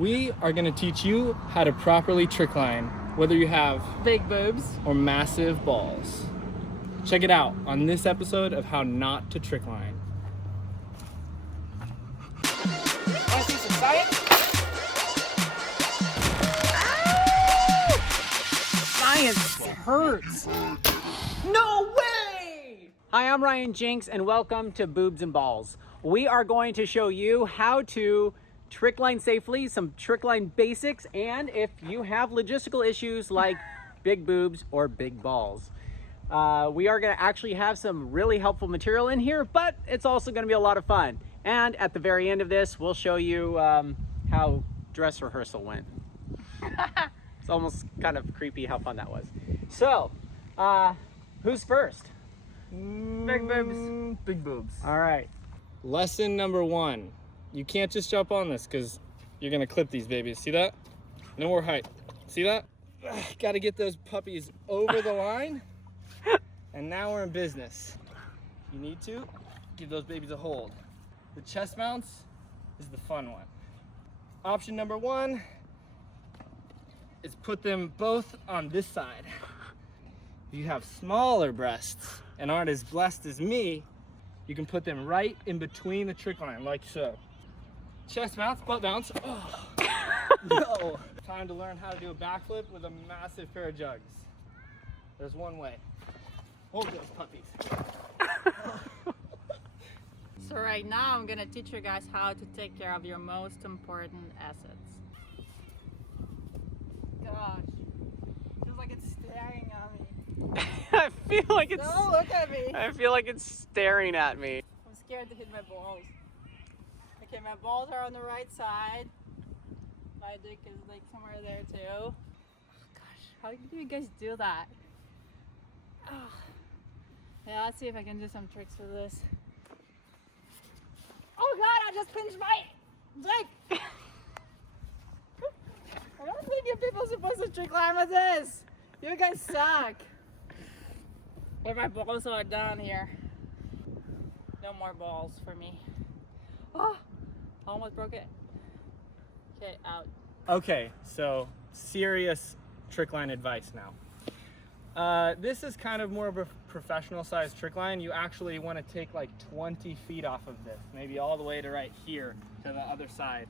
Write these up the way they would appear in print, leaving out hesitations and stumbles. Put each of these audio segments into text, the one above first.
We are going to teach you how to properly trickline, whether you have big boobs or massive balls. Check it out on this episode of How Not to Trickline. Want to see some science? Science hurts. No way! Hi, I'm Ryan Jinks, and welcome to Boobs and Balls. We are going to show you how to trickline safely, some trickline basics, and if you have logistical issues like big boobs or big balls. We are going to actually have some really helpful material in here, but it's also going to be a lot of fun. And at the very end of this, we'll show you how dress rehearsal went. It's almost kind of creepy how fun that was. So, who's first? Big boobs. Big boobs. All right. Lesson number 1. You can't just jump on this because you're going to clip these babies. See that? No more height. See that? Got to get those puppies over the line. And now we're in business. You need to give those babies a hold. The chest mounts is the fun one. Option number 1 is put them both on this side. If you have smaller breasts and aren't as blessed as me, you can put them right in between the trickline, like so. Chest mounts, butt bounce. Oh, no. Time to learn how to do a backflip with a massive pair of jugs. There's one way. Hold those puppies. So right now I'm gonna teach you guys how to take care of your most important assets. Gosh, feels like it's staring at me. I feel like it's. Don't look at me. I feel like it's staring at me. I'm scared to hit my balls. Okay, my balls are on the right side. My dick is like somewhere there too. Gosh, how do you guys do that? Oh. Yeah, let's see if I can do some tricks with this. Oh god, I just pinched my dick! I don't think you people are supposed to trickline with this. You guys suck. But my balls are down here. No more balls for me. Oh, almost broke it. Okay, out. Okay, so serious trickline advice now. This is kind of more of a professional size trickline. You actually want to take like 20 feet off of this, maybe all the way to right here to the other side,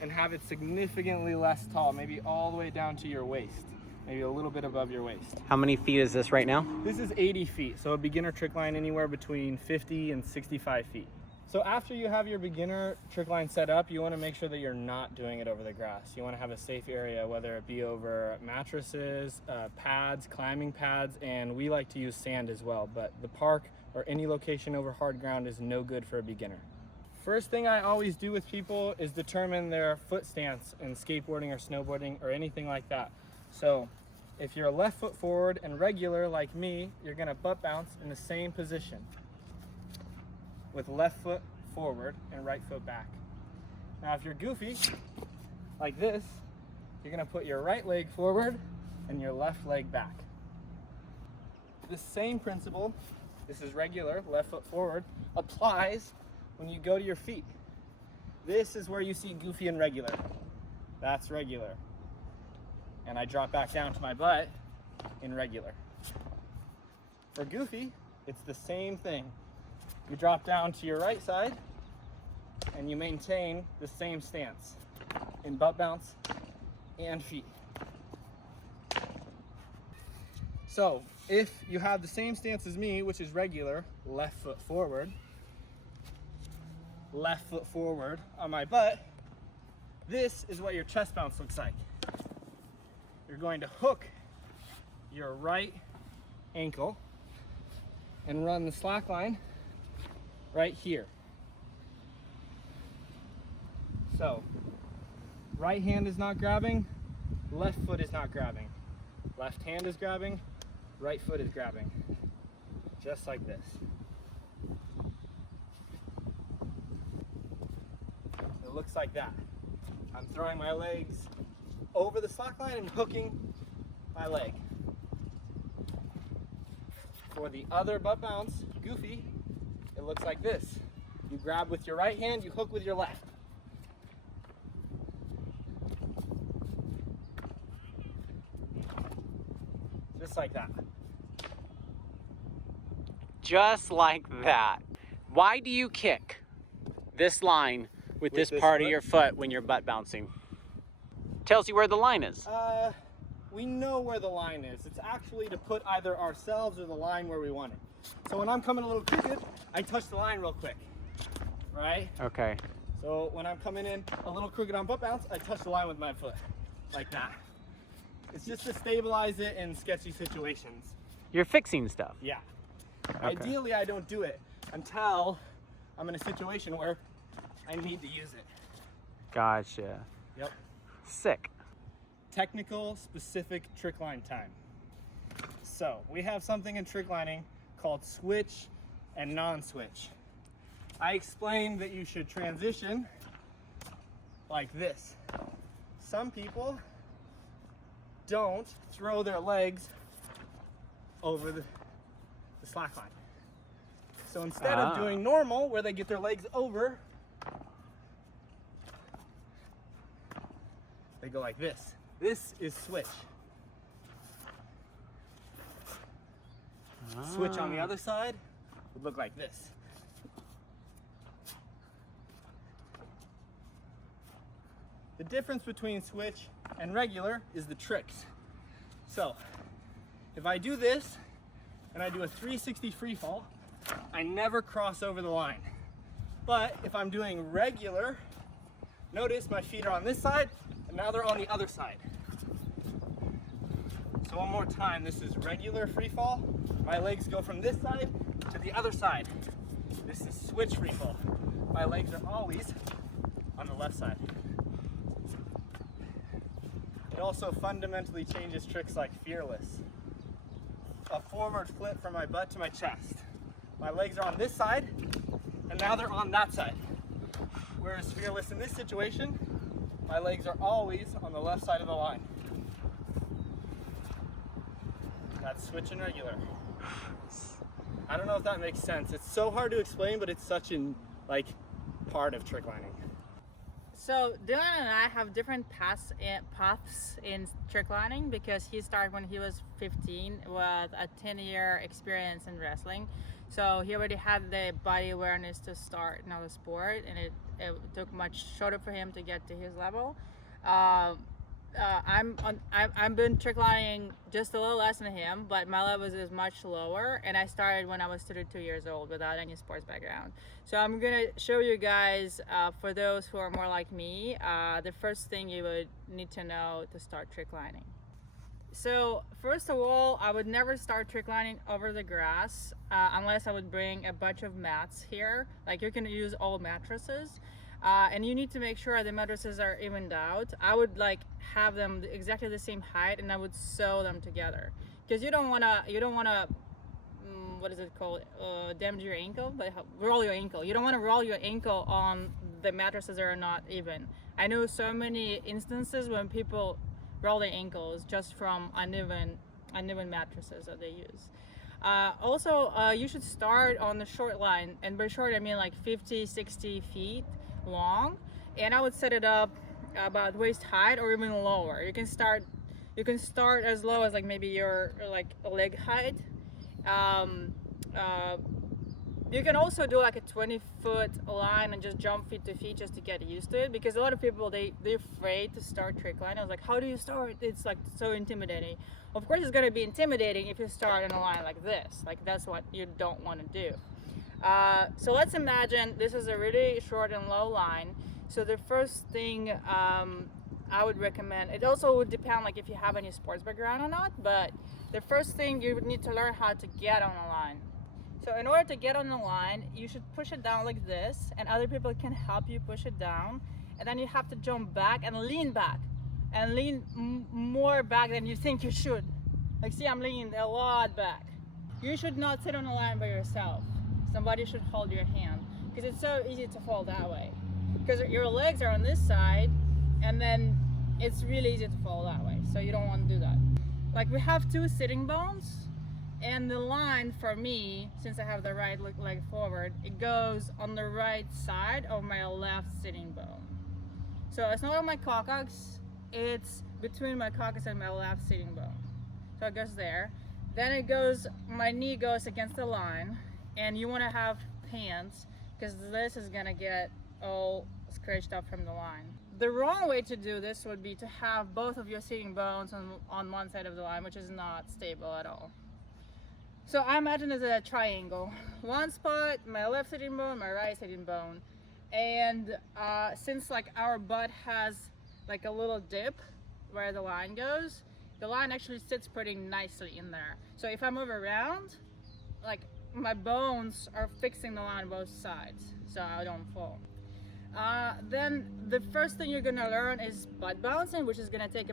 and have it significantly less tall, maybe all the way down to your waist, maybe a little bit above your waist. How many feet is this right now? This is 80 feet, so a beginner trickline anywhere between 50 and 65 feet. So after you have your beginner trickline set up, you want to make sure that you're not doing it over the grass. You want to have a safe area, whether it be over mattresses, pads, climbing pads, and we like to use sand as well, but the park or any location over hard ground is no good for a beginner. First thing I always do with people is determine their foot stance in skateboarding or snowboarding or anything like that. So if you're left foot forward and regular like me, you're going to butt bounce in the same position, with left foot forward and right foot back. Now if you're goofy, like this, you're gonna put your right leg forward and your left leg back. The same principle, this is regular, left foot forward, applies when you go to your feet. This is where you see goofy and regular. That's regular. And I drop back down to my butt in regular. For goofy, it's the same thing. You drop down to your right side and you maintain the same stance in butt bounce and feet. So if you have the same stance as me, which is regular, left foot forward on my butt, this is what your chest bounce looks like. You're going to hook your right ankle and run the slack line right here. So, right hand is not grabbing, left foot is not grabbing. Left hand is grabbing, right foot is grabbing. Just like this. It looks like that. I'm throwing my legs over the slack line and hooking my leg. For the other butt bounce, goofy, it looks like this. You grab with your right hand, you hook with your left. Just like that. Just like that. Why do you kick this line with this part of your foot when you're butt bouncing? Tells you where the line is. We know where the line is. It's actually to put either ourselves or the line where we want it. So when I'm coming a little crooked, I touch the line real quick, right? Okay. So when I'm coming in a little crooked on butt bounce, I touch the line with my foot, like that. It's just to stabilize it in sketchy situations. You're fixing stuff. Yeah. Okay. Ideally, I don't do it until I'm in a situation where I need to use it. Gotcha. Yep. Sick. Technical specific trick line time. So we have something in trick lining called switch and non-switch. I explained that you should transition like this. Some people don't throw their legs over the slack line. So instead of doing normal, where they get their legs over, they go like this. This is switch. Switch on the other side would look like this. The difference between switch and regular is the tricks. So if I do this and I do a 360 free fall, I never cross over the line. But if I'm doing regular, notice my feet are on this side and now they're on the other side. So one more time, this is regular free fall. My legs go from this side to the other side. This is switch free fall. My legs are always on the left side. It also fundamentally changes tricks like fearless. A forward flip from my butt to my chest. My legs are on this side, and now they're on that side. Whereas fearless in this situation, my legs are always on the left side of the line. That's switch and regular. I don't know if that makes sense. It's so hard to explain, but it's such an part of trick lining. So Dylan and I have different paths in trick lining because he started when he was 15 with a 10-year experience in wrestling. So he already had the body awareness to start another sport, and it took much shorter for him to get to his level. I've been trick lining just a little less than him, but my level is much lower, and I started when I was 32 years old without any sports background. So I'm gonna show you guys, for those who are more like me, the first thing you would need to know to start trick lining. So first of all, I would never start trick lining over the grass unless I would bring a bunch of mats here. Like, you can use old mattresses. And you need to make sure the mattresses are evened out. I would have them exactly the same height, and I would sew them together, because you don't wanna what is it called, damage your ankle, but roll your ankle. You don't want to roll your ankle on the mattresses that are not even. I know so many instances when people roll their ankles just from uneven mattresses that they use. Also, you should start on the short line, and by short I mean 50-60 feet long, and I would set it up about waist height or even lower. You can start as low as maybe your leg height. You can also do a 20-foot line and just jump feet to feet just to get used to it, because a lot of people they're afraid to start trick line. I was like, how do you start? It's so intimidating. Of course it's going to be intimidating if you start on a line like this. That's what you don't want to do. So let's imagine this is a really short and low line. So the first thing I would recommend, it also would depend if you have any sports background or not, but the first thing you would need to learn how to get on a line. So in order to get on the line, you should push it down like this, and other people can help you push it down, and then you have to jump back and lean more back than you think you should. See, I'm leaning a lot back. You should not sit on a line by yourself. Somebody should hold your hand, because it's so easy to fall that way, because your legs are on this side, and then it's really easy to fall that way, so you don't want to do that. We have two sitting bones, and the line for me, since I have the right leg forward, it goes on the right side of my left sitting bone. So it's not on my coccyx, it's between my coccyx and my left sitting bone. So it goes there. Then it goes, my knee goes against the line, and you want to have pants because this is gonna get all scratched up from the line. The wrong way to do this would be to have both of your sitting bones on one side of the line, which is not stable at all. So I imagine it's a triangle. One spot, my left sitting bone, my right sitting bone. And since like our butt has like a little dip where the line goes, the line actually sits pretty nicely in there. So if I move around, like my bones are fixing the line on both sides so I don't fall. Then the first thing you're gonna learn is butt bouncing, which is gonna take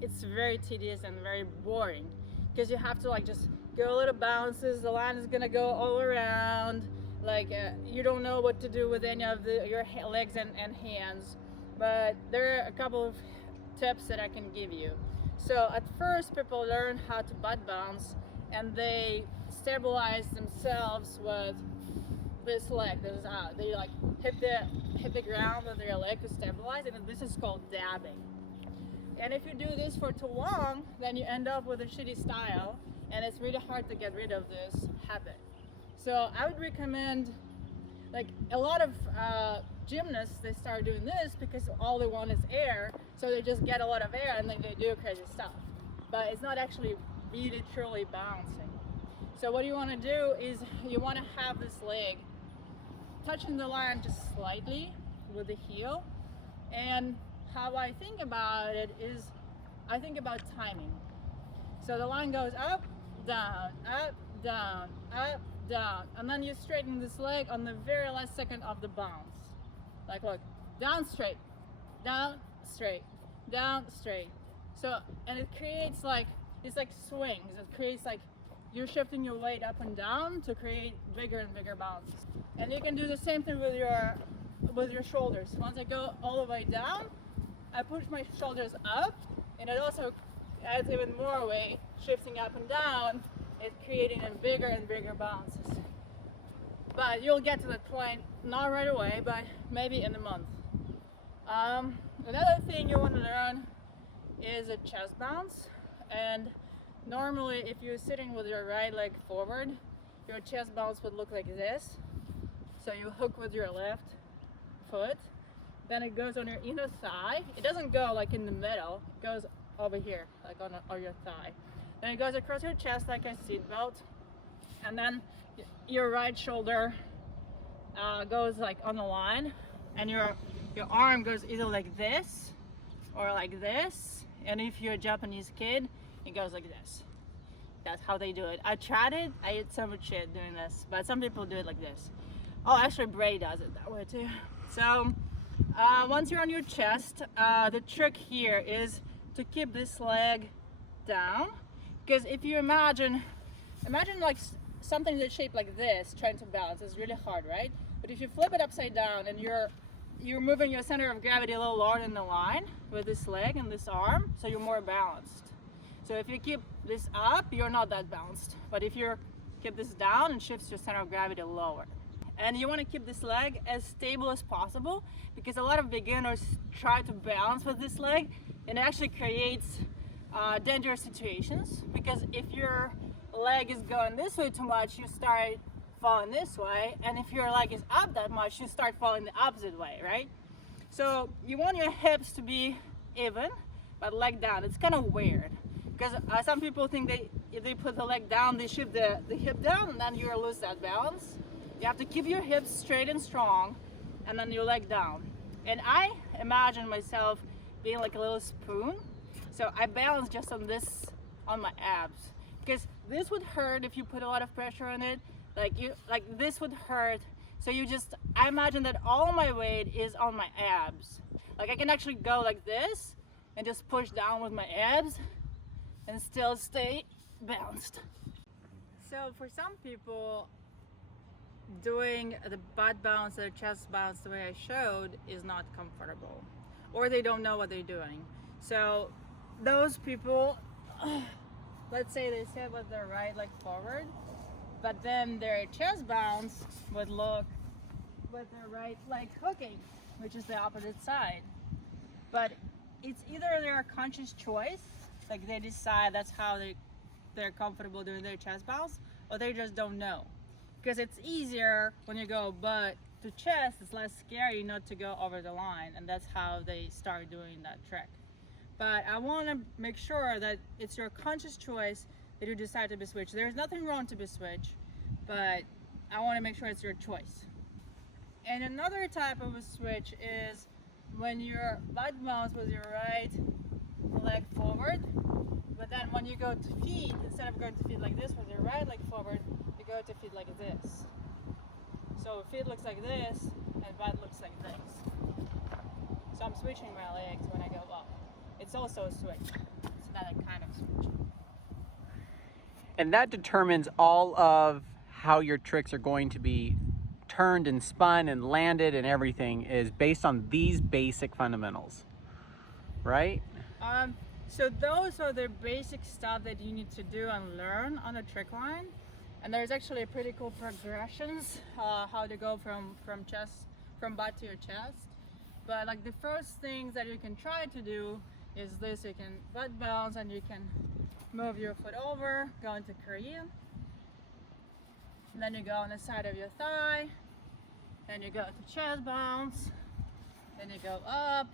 it's very tedious and very boring because you have to like just go little bounces, the line is gonna go all around, like you don't know what to do with any of your legs and hands, but there are a couple of tips that I can give you. So at first people learn how to butt bounce and they stabilize themselves with this leg. They like hit the ground with their leg to stabilize, and this is called dabbing. And if you do this for too long, then you end up with a shitty style, and it's really hard to get rid of this habit. So I would recommend, like a lot of gymnasts, they start doing this because all they want is air, so they just get a lot of air and then they do crazy stuff. But it's not actually really truly bouncing. So what you want to do is you want to have this leg touching the line just slightly with the heel. And how I think about it is I think about timing. So the line goes up, down, up, down, up, down, and then you straighten this leg on the very last second of the bounce. Like look, down straight, down straight, down straight. So, and it creates like, it's like swings. It creates like you're shifting your weight up and down to create bigger and bigger bounces. And you can do the same thing with your shoulders. Once I go all the way down, I push my shoulders up, and it also adds even more weight, shifting up and down. It's creating a bigger and bigger bounces. But you'll get to that point, not right away, but maybe in a month. Another thing you want to learn is a chest bounce. And normally if you're sitting with your right leg forward, your chest bounce would look like this. So you hook with your left foot, then it goes on your inner thigh. It doesn't go like in the middle, it goes over here, like on your thigh. Then it goes across your chest like a seat belt, and then your right shoulder goes like on the line, and your arm goes either like this or like this. And if you're a Japanese kid, it goes like this. That's how they do it. I tried it, I ate so much shit doing this, but some people do it like this. Oh, actually Bray does it that way too. So once you're on your chest, the trick here is to keep this leg down, because if you imagine like something that's shaped like this trying to balance, it's really hard, right? But if you flip it upside down and you're moving your center of gravity a little lower than the line with this leg and this arm, so you're more balanced. So if you keep this up, you're not that balanced. But if you keep this down, and shifts your center of gravity lower. And you want to keep this leg as stable as possible, because a lot of beginners try to balance with this leg, and it actually creates dangerous situations, because if your leg is going this way too much, you start falling this way, and if your leg is up that much, you start falling the opposite way, right? So you want your hips to be even, but leg down. It's kind of weird, because some people think if they put the leg down, they shift the hip down, and then you lose that balance. You have to keep your hips straight and strong, and then your leg down. And I imagine myself being like a little spoon, so I balance just on my abs, because this would hurt if you put a lot of pressure on it. Like this would hurt. So I imagine that all my weight is on my abs. Like I can actually go like this and just push down with my abs and still stay balanced. So for some people, doing the butt bounce or chest bounce the way I showed is not comfortable, or they don't know what they're doing. So those people, let's say they sit with their right leg forward, but then their chest bounce would look with their right leg hooking, which is the opposite side. But it's either their conscious choice, like they decide that's how they they're comfortable doing their chest bounce, or they just don't know. Because it's easier when you go butt to chest, it's less scary not to go over the line, and that's how they start doing that trick. But I want to make sure that it's your conscious choice that you decide to be switch. There's nothing wrong to be switch, but I want to make sure it's your choice. And another type of a switch is when your butt bounce with your right leg forward, but then when you go to feet, instead of going to feet like this with your right leg forward, you go to feet like this. So feet looks like this and butt looks like this. So I'm switching my legs when I go up. It's also a switch. It's another kind of switch. And that determines all of how your tricks are going to be turned and spun and landed, and everything is based on these basic fundamentals, right? So those are the basic stuff that you need to do and learn on a trick line. And there's actually pretty cool progressions, how to go from butt to your chest. But like the first things that you can try to do is this: you can butt bounce and you can move your foot over, go into Korean. And then you go on the side of your thigh. Then you go to chest bounce. Then you go up.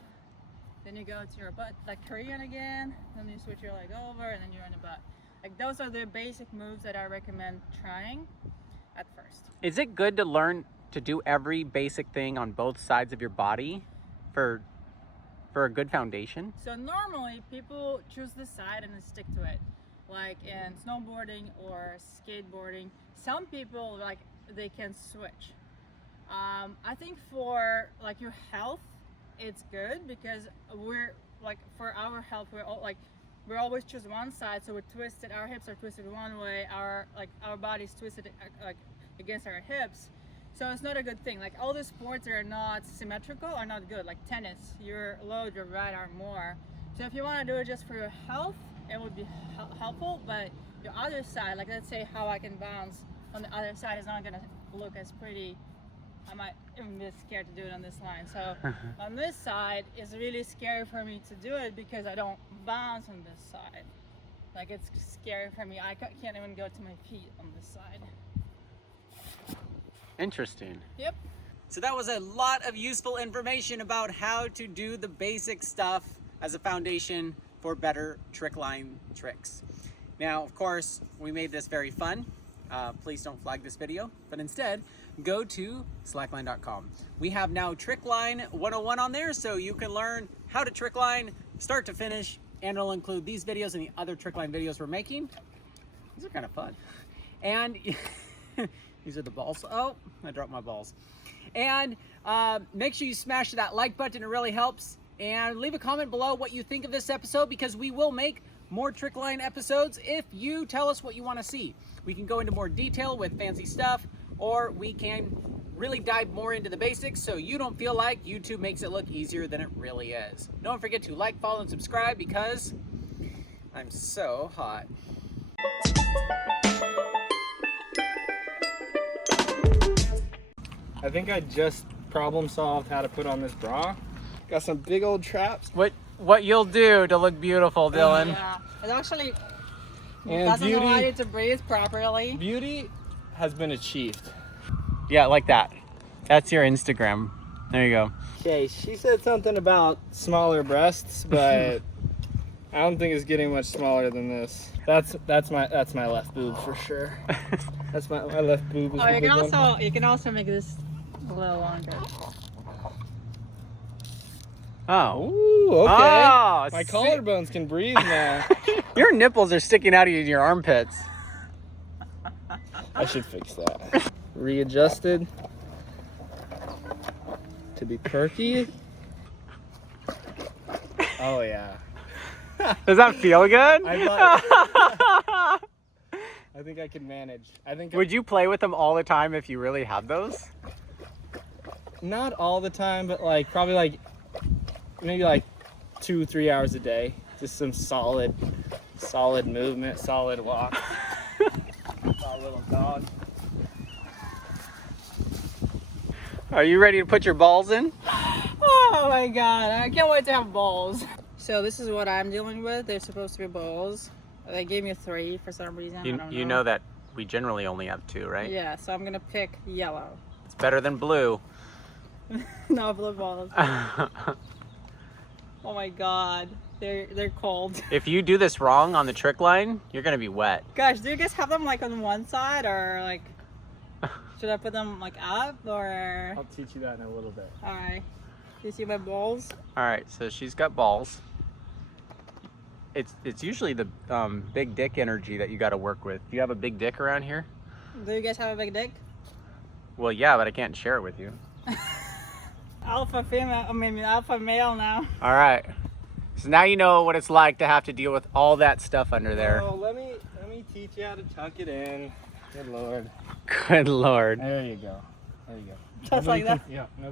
Then you go to your butt, like Korean again. Then you switch your leg over, and then you're in the butt. Like those are the basic moves that I recommend trying at first. Is it good to learn to do every basic thing on both sides of your body for a good foundation? So normally people choose this side and then stick to it. Like in snowboarding or skateboarding, some people like they can switch. I think for like your health, it's good because we're like, for our health, we always choose one side, so we're twisted. Our hips are twisted one way. Our body's twisted like against our hips. So it's not a good thing. Like all the sports that are not symmetrical are not good. Like tennis, you load your right arm more. So if you want to do it just for your health, it would be helpful. But your other side, like let's say how I can bounce on the other side, is not gonna look as pretty. I might even be scared to do it on this line. So on this side, it's really scary for me to do it because I don't bounce on this side. Like it's scary for me. I can't even go to my feet on this side. Interesting. Yep. So that was a lot of useful information about how to do the basic stuff as a foundation for better trick line tricks. Now, of course, we made this very fun. Please don't flag this video, but instead go to slackline.com. We have now Trickline 101 on there, so you can learn how to trickline start to finish, and it'll include these videos and the other trickline videos we're making. These are kind of fun. And these are the balls. Oh, I dropped my balls. And make sure you smash that like button, it really helps. And leave a comment below what you think of this episode, because we will make more Trickline episodes if you tell us what you want to see. We can go into more detail with fancy stuff, or we can really dive more into the basics so you don't feel like YouTube makes it look easier than it really is. Don't forget to like, follow, and subscribe, because I'm so hot. I think I just problem solved how to put on this bra. Got some big old traps. What you'll do to look beautiful, Dylan. Yeah, it actually And doesn't allow you to breathe properly. Beauty has been achieved. Yeah, like that. That's your Instagram. There you go. Okay, she said something about smaller breasts, but I don't think it's getting much smaller than this. That's my left boob for sure. That's my left boob is Oh, the you big can one. you can also make this a little longer. Oh. Ooh, okay. Oh, My see- collarbones can breathe now. Your nipples are sticking out of your armpits. I should fix that. Readjusted to be perky. Oh yeah. Does that feel good? I think I can manage. Would you play with them all the time if you really had those? Not all the time, but like probably like maybe like 2-3 hours a day. Just some solid movement, solid walk. Our little dog. Are you ready to put your balls in? Oh my god, I can't wait to have balls. So this is what I'm dealing with. They're supposed to be balls. They gave me 3 for some reason. I don't You know that we generally only have 2, right? Yeah, so I'm gonna pick yellow. It's better than blue. No, blue balls. Oh my god, they're cold. If you do this wrong on the trick line, you're gonna be wet. Gosh, do you guys have them like on one side or like? Should I put them like up or? I'll teach you that in a little bit. All right. You see my balls? All right, so she's got balls. It's usually the big dick energy that you got to work with. Do you have a big dick around here? Do you guys have a big dick? Well, yeah, but I can't share it with you. Alpha female, I mean alpha male now. All right. So now you know what it's like to have to deal with all that stuff under there. Oh, let me teach you how to tuck it in. Good lord. Good lord. There you go. There you go. Just like that? Yeah. No